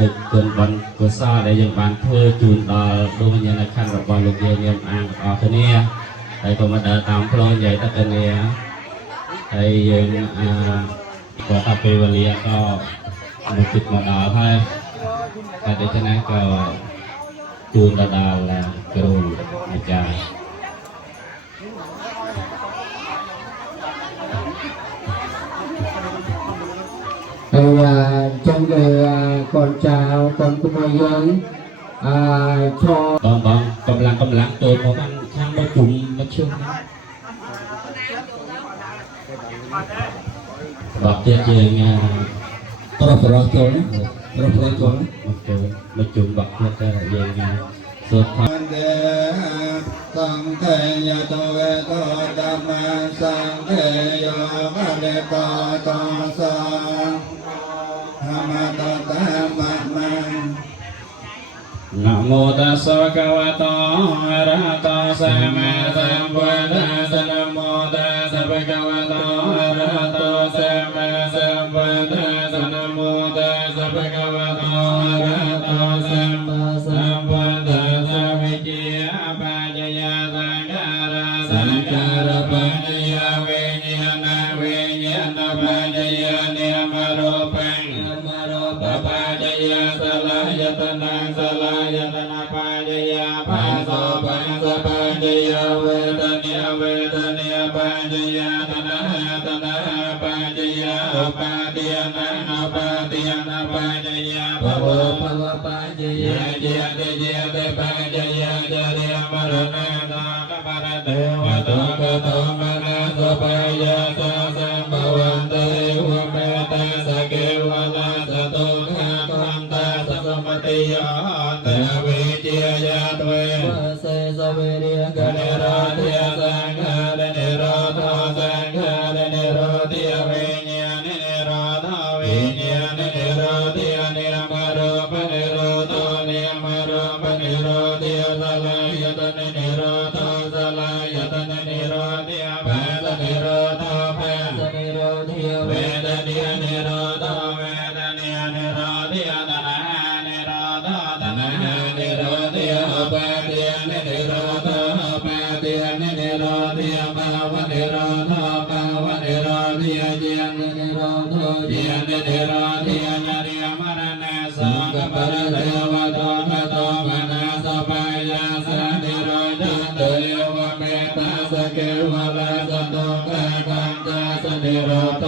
นึกเกินบันกุศลได้ยังบานเพื่อจูนดอลดูวิญญาณขันกับบอลลูกเยี่ยมอ่างออกนี้ไอ้ก็มาเดินตามพลอยใหญ่ตะกันเนี่ยไอ้ยังก็ตาเปวเลียก็มาติดมาดาวให้แต่เดี๋ยวฉะนั้นก็จูนดาวแหละกระดูกอาจารย์trong con chào con cũng mời dân cho bong cầm lăng tôi có ăn khang bao trùng bao chương bọc tiệt gì pro cho một trùng bọc tiệt gì suốt sang thế nhà tôi về tôi đam mê sang thế yo ma đề pa ta sang Hamata Tamma Namo tassa bhagavato arahato sama sambuddhassa Namo tassa bhagavato arahato sama sambuddhassa Namo tassa bhagavato arahato sama sambuddhassa Vijaya Pajaya Sankara Pajaya Vijnana Pajaya Niyamaropang Pajaya Salayatana Salayatana Pajaya Paso Paso Pajaya Vedanya Vedanya Pajaya Tanaha Pajaya Upadhyana Upadhyana Pajaya Bhava Bhava Pajaya Jayate Jayate Pajaya Jaya Marana Dana Paradewa Tokato Manaso Pajaya Sasam Bhavantu Evameta Sakevala Sato Samatiya Devi ติยะตเวเสสเวริยกเนโรติยสังฆาเนโรธาสังฆาเนโรติยเวญญาเนโรธาเวญญาเนโรติยเนมโรปเนโรโตเนมโรปเนโรติยสลายตเนโรโตสลายตเนโรติยเวสเนโรโตเวสเนโรติยเวดเนียเนโรโตเวดเนียเนโรติยตนะเนโรโตตนะเนโรติยเวติยเนโรโตเวติยเนโรติยภาวะเนโรโตภาวะเนโรติยเจียเนโรโตเจียเนโรติยญาริยมรณะสังฆปริเทวะโตมะโตมนะสปายาสเนโรจันเตเยวะเมตตาสเกวะลาสโตกะกัญจสเนโรโต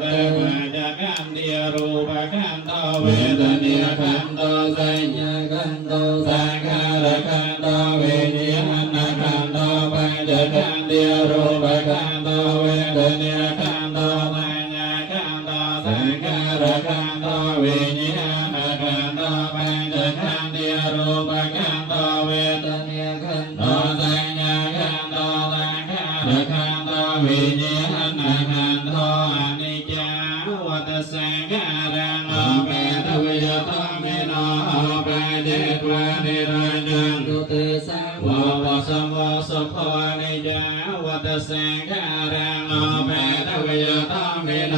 เตวะจักขันติยรูปขันโตเวทนิยขันโตสัญญาขันโตสังขารขันโตวิญญาณขันโตปัญจขันติยรูปขันโตเวทนิยขันโตสัญญาขันโตสังขารขันโตวิญญาณขันโตปัญจขันติยรูปขันโตเวทนิยขันโตสัญญาขันโตสังขารขันโตวิญญาณขันโตอนิจจาวัฏสังขารังอเปตวิยตมิโนปะเจตวะนิรันจันตุเตสังวะวะสัมวะสัพพะนิจจาวัฏสังขารังอเปตวิยตมิโน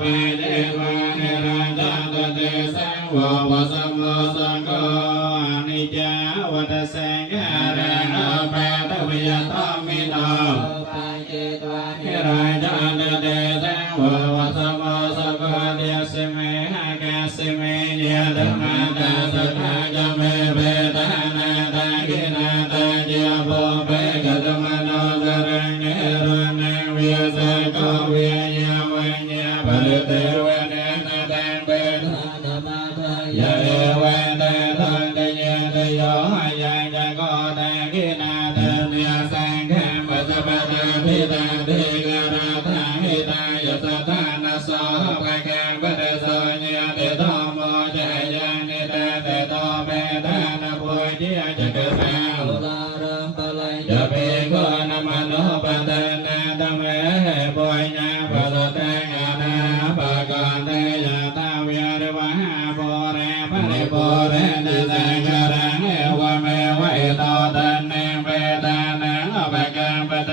ปะเจตวะนิรันจันตุเตสังวะวะสัมวะสังโฆอนิจจาวัฏสังขารังอเปตวิยตมิโนปะเจตวะนิรันจันตุเตสังวะวะสัมวะสัพพะเดสเมหะกะสเมยะธรรมะตาสัทธะจเมเปตานาตากินาตาเจโปเปกะตมโนสรังเนรุนังวิยสโกวิยะวัญญาปะเตเวเนนะตังเปตานะมาทายะเอเวเตทังเตเยเตโยยังจะโกตะกินาเตเนสังฆะปัสสะปะตาภิตาเทกะระทาหิตายะสัทธานะโสภะคะปะเตโสญะเตโตโมจายังนิเตเตโตเมตานะปุญญะจักขะโลลารัมปะลัยจะเปโกนะมโนปัตตนะธัมเมปุญญะปัสสะเตอะนาปะกันเตยะตาวิริวะหาโพเรปะริโพเรนะสังฆารังเอวะเมวะเอโตตันเนเปตานังอภะกัมปะเต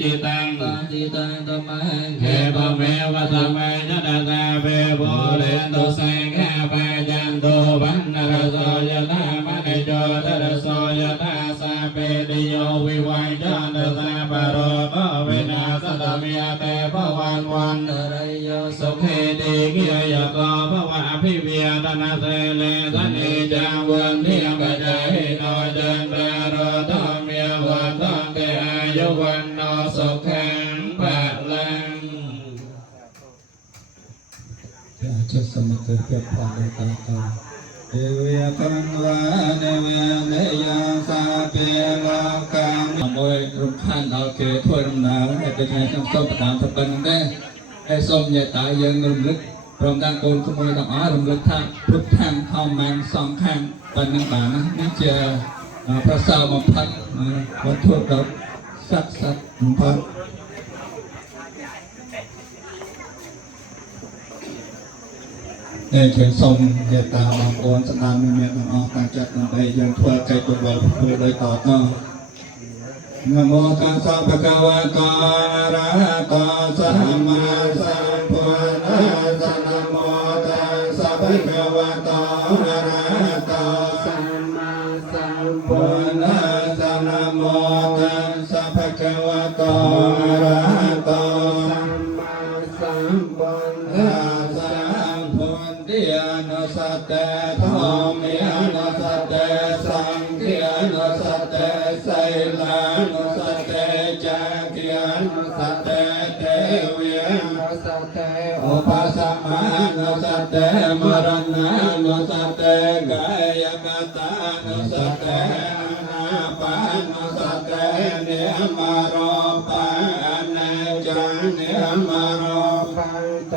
จิตังจิตังธัมมังเขปะเมวะสัมมัญญะนะสาเปโพเรนตุสังฆาปัญญันโตวันนรโสยะธามะนิโยทรโสยะธาสาเปติโยวิวัยจันตสาปโรโตวินาศตมิยเตภวันวันเตรโยสุขีติกิยโกภวะภิเวียตนะเสเลสนิจังวันเทียมปัจจัยโนจันตารโตเมียวันตังเตอายุวันโนสุขังปะลังจะสมเกิดเกิดความในตาตาเอเวียกังวาเนเวียเมยังสาเปลากังมวยรุมขันเอาเกถวยรำนาให้เป็นไงทั้งส้มตามทบเป็นได้ให้ส้มใหญ่ตายยังรำลึกรวมดังโกนขโมยดอกอ้อรำลึกทางพุทธังเข้ามังสองข้างเป็นนังบานะนี่เจอพระสาวมาพัดวัตถุดอกสักพัดเชิญทรงเดตาบางคนสนามเมียนออกต่างจากนั้นไปยังทั่วใจตัวเราเพื่อเลยต่อต่อนะโมตัสสะภะคะวะโตอะระหะโตสัมมาสัมพุทธัสสะนะโมตัสสะภะคะวะโตอะระหะโตสัมมาสัมพุทธัสสะนะโมตัสสะภะคะวะโตอะระหะโตสัมมาสัมพุทธัสสะเดียนสัตเตธรรมยานสัตเตสังเกียนสัตเตไสลานสัตเตจักยานสัตเตเทวียนสัตเตอุปสัมมานสัตเตมรณานสัตเตกายกตานสัตเตอนาปานสัตเตเนมารปานจันเนมารปันโต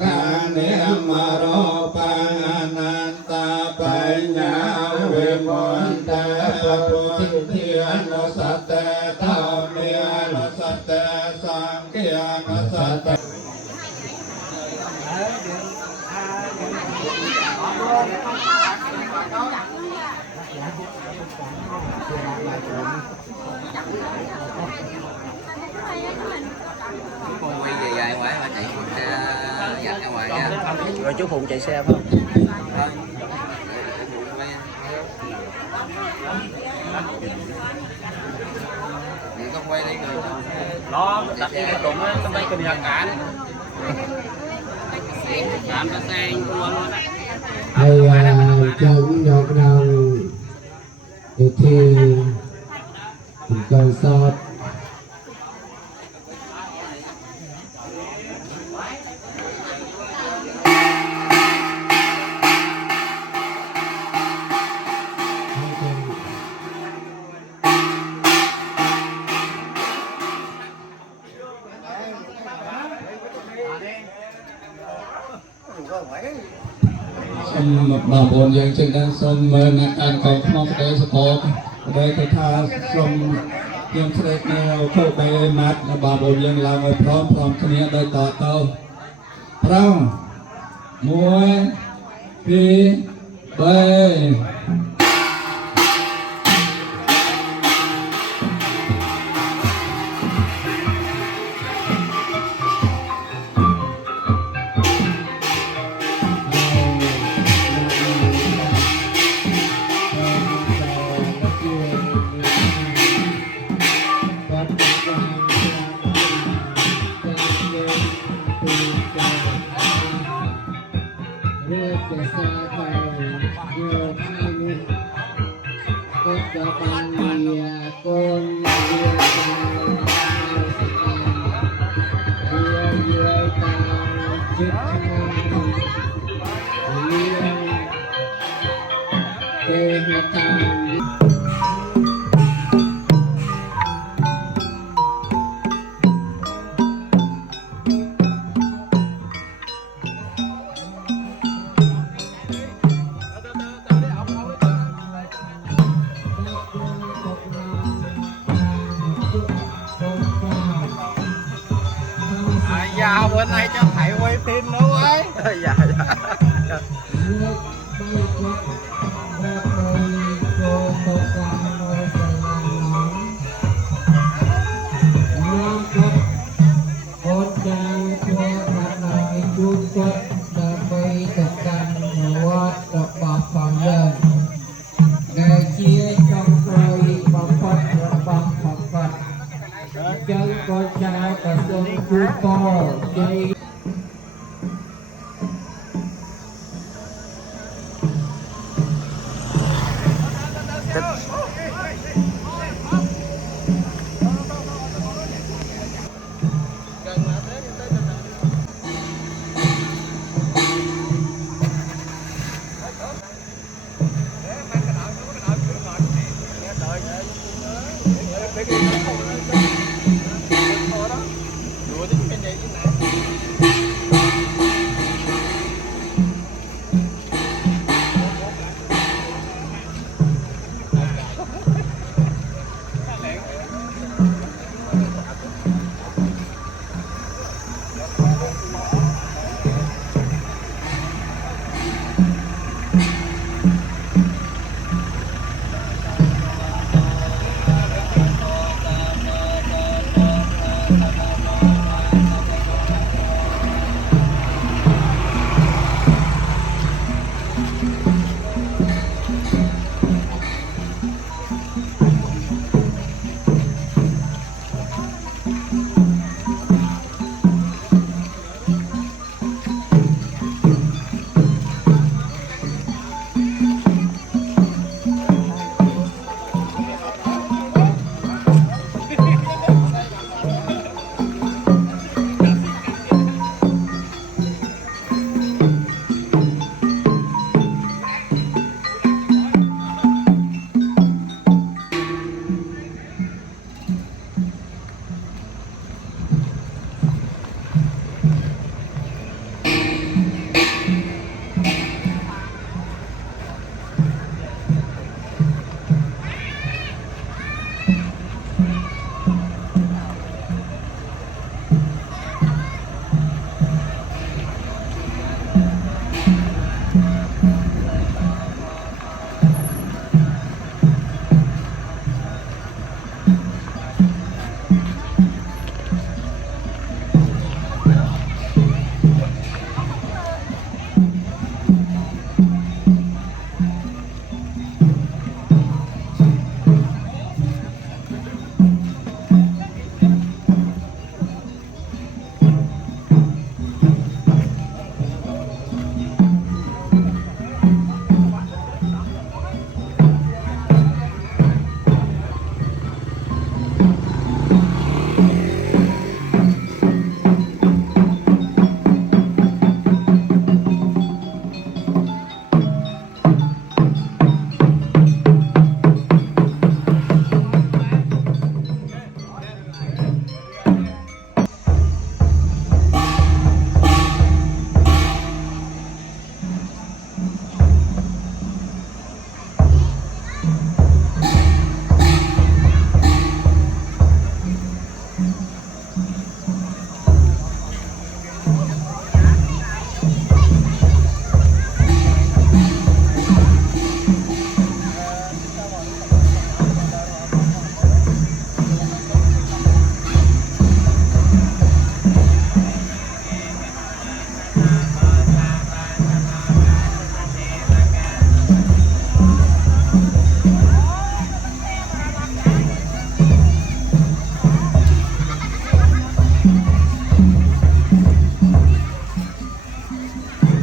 กาเนมารปังอนันตปัญญาวิโม วันเตพระพุทธานุสัตเตธรรมยานุสัตเตสังฆยานุสัตเต con quay về dài ngoài mà chạy dắt ra ngoài nha. Rồi chú Phụng chạy xe phải không? Thôi. Vậy con quay đi rồi. Nó đặt cái cụm á, trong đây cần hàng cản. Cản nó sang luôn á. Hay trong nhọc đồng thì cầu sọt bà bồn dân trên đang sông mơ nạc ăn cầu mong để sơ cột đây cái tha sông dân srek nèo khâu bê mát bà bồn dân làm ở prom cái này đây tọt tàu prom muối pi bê Dạ bữa nay cho thầy quay phim nữa ấy. Dạ dạ. chân con trai và dân của con dây เ